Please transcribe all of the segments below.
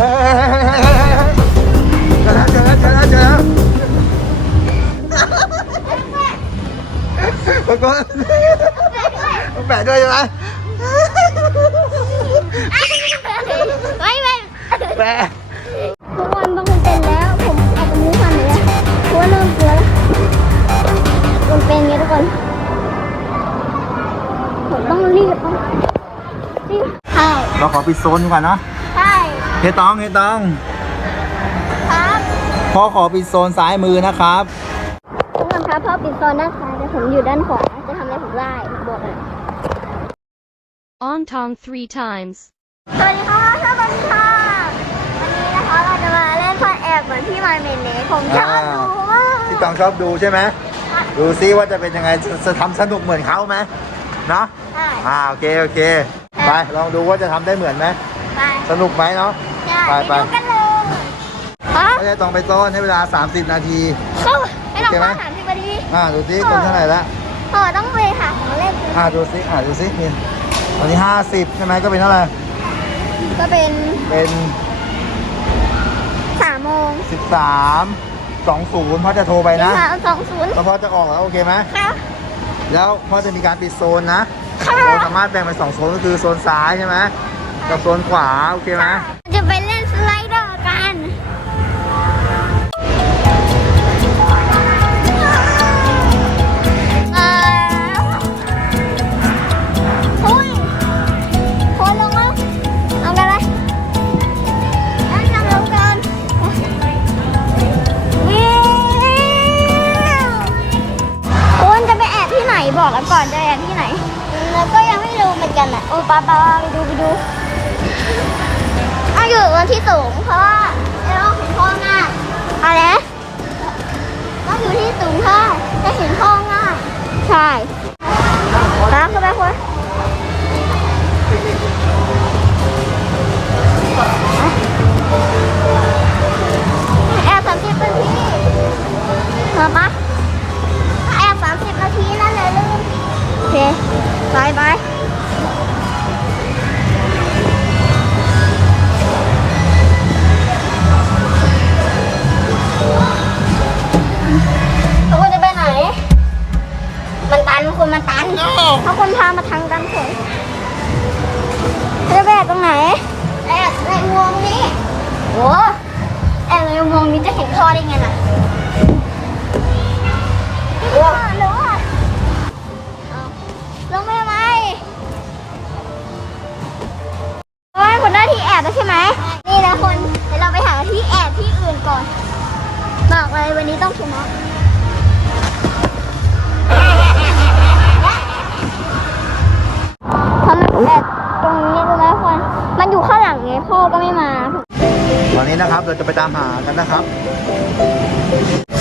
เจอแล้วเจอแล้วเจอแล้วเจอแล้วปรากฏต้องแปะด้วยใช่ไหมไม่แปะทุกคนต้องเป็นแล้ว ผมเอาไปนิ้วพันเลยเพราะว่าเริ่มกลัวแล้วมันเป็นไงทุกคน ผมต้องรีบต้องรีบใช่เราขอปิดโซนก่อนเนาะ เฮยตองเฮยตอง ครับพ่อขอปิดโซนซ้ายมือนะครับ ทุกคนครับพ่อปิดโซนด้านซ้ายแต่ผมอยู่ด้านขวาจะทำอะไรผมได้ผมบอกเลย Ong tong three times. สวัสดีค่ะสวัสดีค่ะ วันนี้นะคะเราจะมาเล่นซ่อนแอบเหมือนที่มาเมนเนผมชอบดูมาก พี่ตองชอบดูใช่ไหมดูซิว่าจะเป็นยังไงจะจะทำสนุกเหมือนเขาไหมเนาะใช่ อ่าโอเคโอเค ไปลองดูว่าจะทำได้เหมือนไหมไป สนุกไหมเนาะใช่ ไปไปไป ดูกันเลยฮะไม่ได้ต้องไปโซนให้เวลา 30 นาที เข้าให้เราโอเคไหม เข้าสามสิบนาทีอ่าดูซิคนเท่าไหร่ละเออต้องไปหาของเล่นอ่าดูซิอ่าดูซินี่ตอนนี้ 50 ใช่ไหมก็เป็นเท่าไหร่ก็เป็นเป็น สามโมง13 20พ่อจะโทรไปนะสามสองศูนย์แล้วพ่อจะออกแล้วโอเคไหมค่ะ แล้วพ่อจะมีการปิดโซนนะค่ะ เราสามารถแบ่งเป็นสองโซนก็คือโซนซ้ายใช่ไหมกับโซนขวาโอเคไหม ป้าป้าไปดูไปดูองอยู่บนที่สูงเพราะว่าจะต้องเห็นพ่อง่ายอะไรนะต้องอยู่ที่สูงเพื่อจะเห็นพ่อง่ายใช่นะเข้าไปคุณแอบสามสิบนาทีมาปะแอบสามสิบนาทีนั่นเลยลืมโอเคบายบาย มันตันคุณมันตัน เพราะคุณพามาทางดันเฉยจะไปแอบตรงไหนแอบในอุโมงค์นี้โอ้แอบในอุโมงค์นี้จะเห็นท่อได้ไงน่ะโอ้หรือว่าเอาลงไปทำไมโอ้ยคุณได้ที่แอบแล้วใช่ไหม นี่นะคน เดี๋ยวเราไปหาที่แอบที่อื่นก่อน บอกเลยวันนี้ต้องชนะ เราจะไปตามหากันนะครับ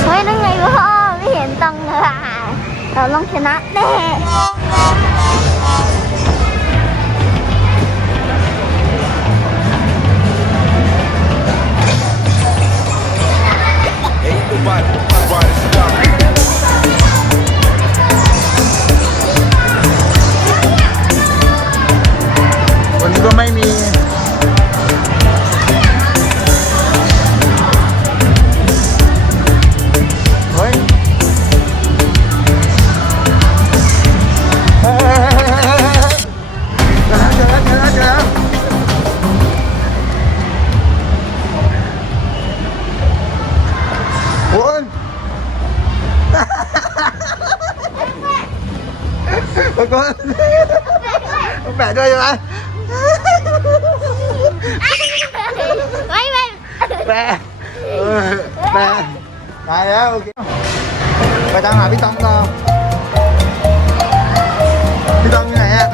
เฮ้ยนั่นไงพ่อไม่เห็นตังเลยเราต้องชนะแน่ แปะเออแปะตายแล้วโอเคไปตามหาพี่ตองต่อพี่ตองอยู่ไหนอะ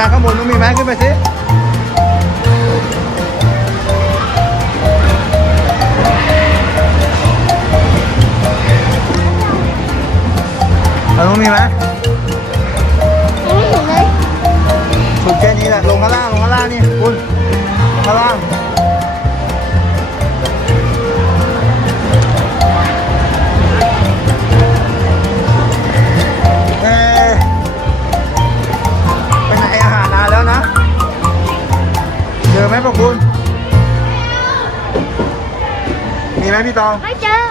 มาข้างบนนู้นมีไหมขึ้นไปสิเองมีไหมไม่เห็นเลย สุดแค่นี้แหละ ลงข้างล่าง ลงข้างล่างนี่คุณข้างล่าง มีไหมพี่ตองไม่เจอ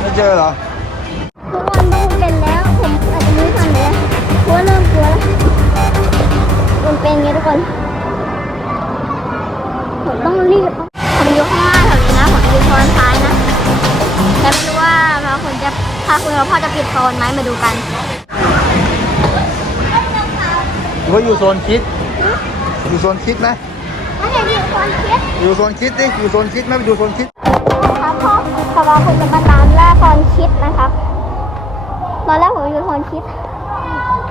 ไม่เจอเหรอทุกวันดูเป็นแล้ว ผมอาจจะไม่ทันเลยเพราะว่าเริ่มกลัวแล้วมันเป็นไงทุกคน ผมต้องรีบผมอยู่ข้างหน้าแถวนี้นะ ผมอยู่โซนซ้ายนะแต่ไม่รู้ว่าพาคุณจะพาคุณกับพ่อจะปิดโซนไหมมาดูกันหรือว่าอยู่โซนคิด อยู่โซนคิดไหมนั่ นไงอยู่โซนคิดอยู่โซนคิดดิอยู่โซนคิดไหมไปดูโซนคิดครับพ่อขอบอกคุณจะมาตามล่าโซนคิดนะครับ ตอนแรกผมอยู่โซนคิด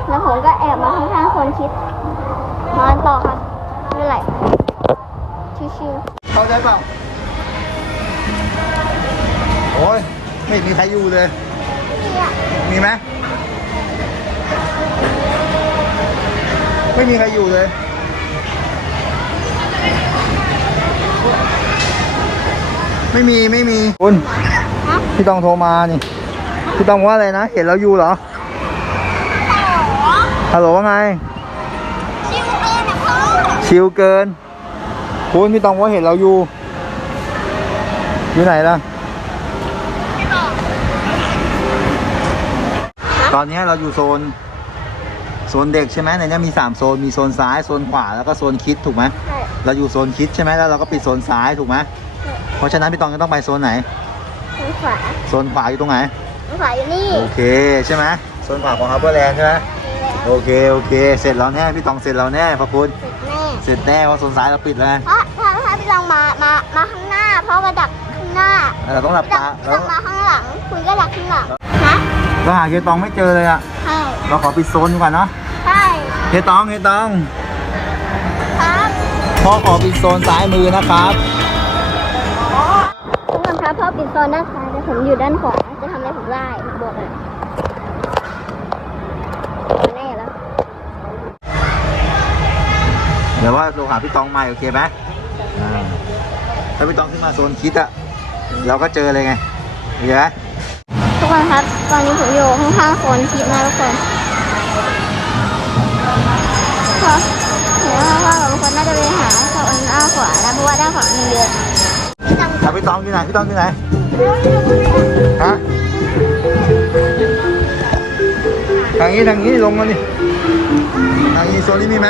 แล้วผมก็แอบมาข้างๆโซนคิดมาต่อครับไม่เป็นไรชิวเข้าใจเปล่าโอ้ยไม่มีใครอยู่เลยๆมีไหมไม่มีใครอยู่เลย ไม่มีไม่มีคุณฮะพี่ตองโทรมานี่พี่ตองว่าอะไรนะ เห็นเราอยู่เหรอฮัลโหลว่าไง ชิวเกินนะพ่อชิลเกิน คุณพี่ตองว่าเห็นเราอยู่ อยู่ไหนล่ะตอนนี้เราอยู่โซน โซนเด็กใช่ไหมในนี้มีสามโซนมีโซนซ้ายโซนขวาแล้วก็โซนคิดถูกไหมใช่เราอยู่โซนคิดใช่ไหมแล้วเราก็ปิดโซนซ้ายถูกไหมเพราะฉะนั้นพี่ตองจะต้องไปโซนไหนทางขวาโซนขวาอยู่ตรงไหนทางขวาอยู่นี่โอเคใช่ไหมโซนขวาของฮับเปอร์แลนด์ใช่ไหมโอเคโอเค เสร็จแล้วแน่พี่ตองเสร็จแล้วแน่พระคุณเสร็จแน่เสร็จแน่ว่าโซนซ้ายเราปิดแล้วเพราะถ้าถ้าพี่ลองมามามาข้างหน้าพ่อก็ดักข้างหน้าเราต้องหลับพี่ลอตางพี่แล้ลวองมาข้างหลัง คุณก็ดักข้างหลังฮะเราหาเฮียตองไม่เจอเลยอะใช่ เราขอปิดโซนดีกว่าเนาะใช่เฮียตองเฮียตอง ครับพ่อขอปิดโซนซ้ายมือนะครับ ทุกคนครับพ่อปิดโซนด้านซ้ายแต่ผมอยู่ด้านขวาจะทำอะไรผมได้ผมบอกเลยแน่แล้วเดี๋ยวว่าเราหาพี่ตองใหม่โอเคไหมอ่าถ้าพี่ตองขึ้นมาโซนคิดอะเราก็เจอเลยไงโอเคไหมทุกคนครับ ตอนนี้ผมอยู่ข้างๆโซนคิดนะทุกคน จะไปหาโซนด้านขวาแล้วเพราะว่าด้านขวามีเยอะพี่ต้อะพี่ตองอยู่ไหนพี่ตองอยู่ไหนฮะทางนี้ทางนี้ลงมาดิทางนี้โซนนี้มีไหม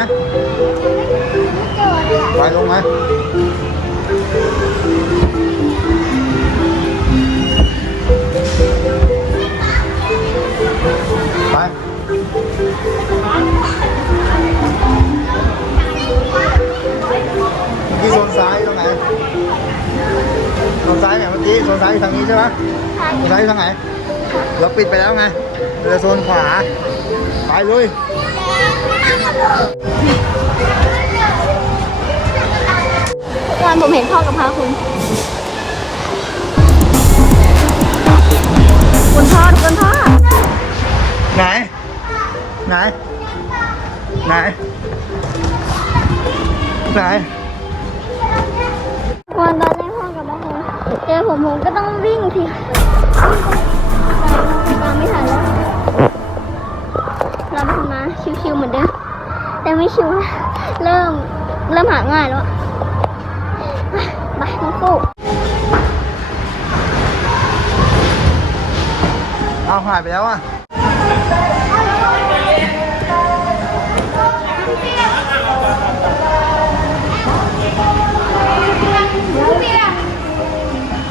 ไปลงไหม ซนซ้ายตรงไหนโซนซ้ายเนี่ยเมื่อกี้โซนซ้ายอยู่ทางนี้ใช่ไหมใช่โซนซ้ายอยู่ทางไหน เราปิดไปแล้วไงเหลือโซนขวา ไปเลยตอนผมเห็นพ่อกับพาคุณ คุณพ่อคุณพ่อ ไหน ไหน ไหน ไหน วันตอนแรกพ่อกับพาคุณเจอผมผมก็ต้องวิ่งสิตามไม่ทันแล้วเราทำมาชิวๆเหมือนเดิมแต่ไม่ชิวนะเริ่มเริ่มหาง่ายแล้วไปงคู่เอาหายไปแล้วอะ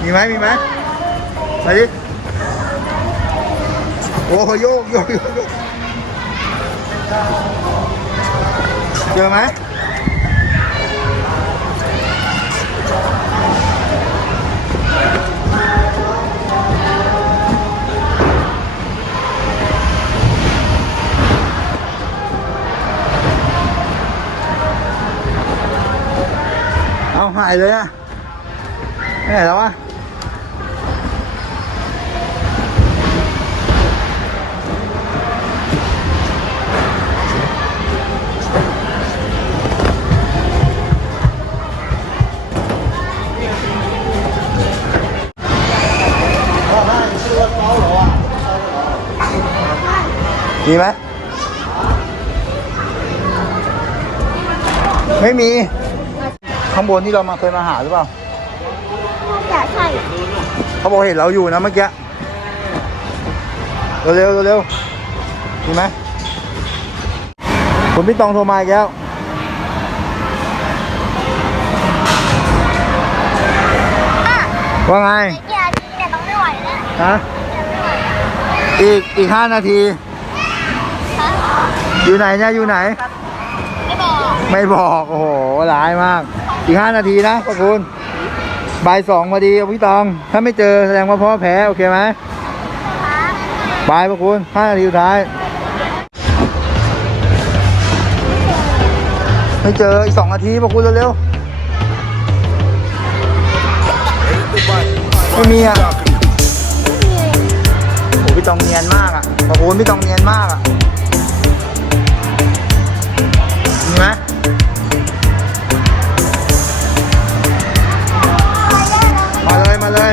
มีไหมมีไหมมาดิโอ้โหโยกโยกโยกโยกเจอไหมเอาหายเลยอะไปไหนแล้ววะ มีไหมไม่มี ข้างบนที่เรามาเคยมาหาหรือเปล่าจะใช่เขาบอกเห็นเราอยู่นะเมื่อกี้ เร็วๆเร็วๆมีไหมคุณพี่ตองโทรมาอีกแล้วว่าไง เกียร์ทีเนี่ยต้องไม่ไหวแล้วฮะไม่ไหวอีกอีกห้านาที ฮะอยู่ไหนเนี่ยอยู่ไหน ไม่บอกไม่บอกโอ้โหร้ายมาก อีกห้านาทีนะประคุณบ่ายสองพอดีพี่ตอง ถ้าไม่เจอแสดงว่าพ่อแพ้โอเคไหมครับบายประคุณห้านาทีสุดท้าย ไม่เจออีกสองนาทีประคุณเร็วๆไม่มีอะโอ้พี่ตองเนียนมากอะประคุณพี่ตองเนียนมากอะ ไหมมาเลย มาเลย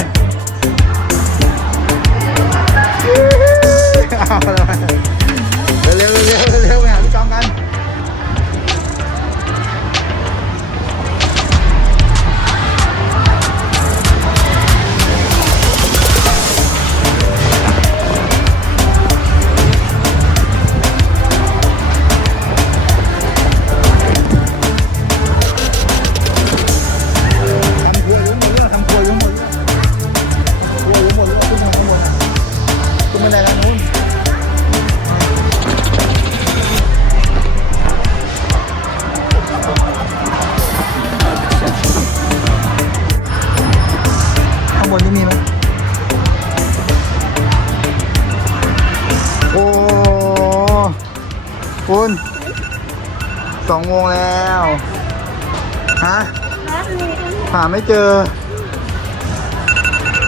ไม่เจอ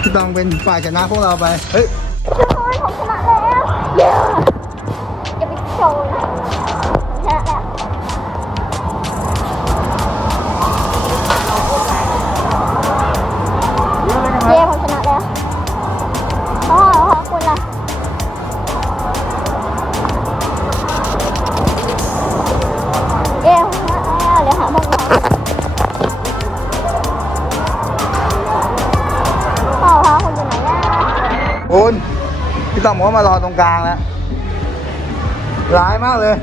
พี่ตองเป็นฝ่ายชนะพวกเราไป เฮ้ยทุกคนผมชนะแล้ว ตองบอกว่ามารอตรงกลางแล้วร้ายมากเลย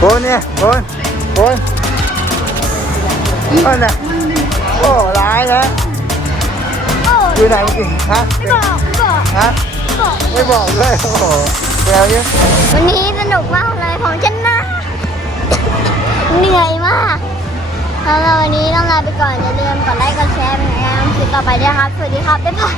คุณเนี่ยคุณคุณนั่นน่ะโอ้ร้ายแล้วโอ้อยู่ไหนเมื่อกี้ฮะไม่บอกไม่บอกฮะไม่บอกไม่บอกเลยโอ้โห แววเนี่ยวันนี้สนุกมากเลยของฉันนะเหนื่อยมากสำหรับวันนี้ต้องลาไปก่อนอย่าลืมกดไลค์กดแชร์เป็นกำลังใจให้คลิปต่อไปด้วยครับ สวัสดีครับ บ๊ายบาย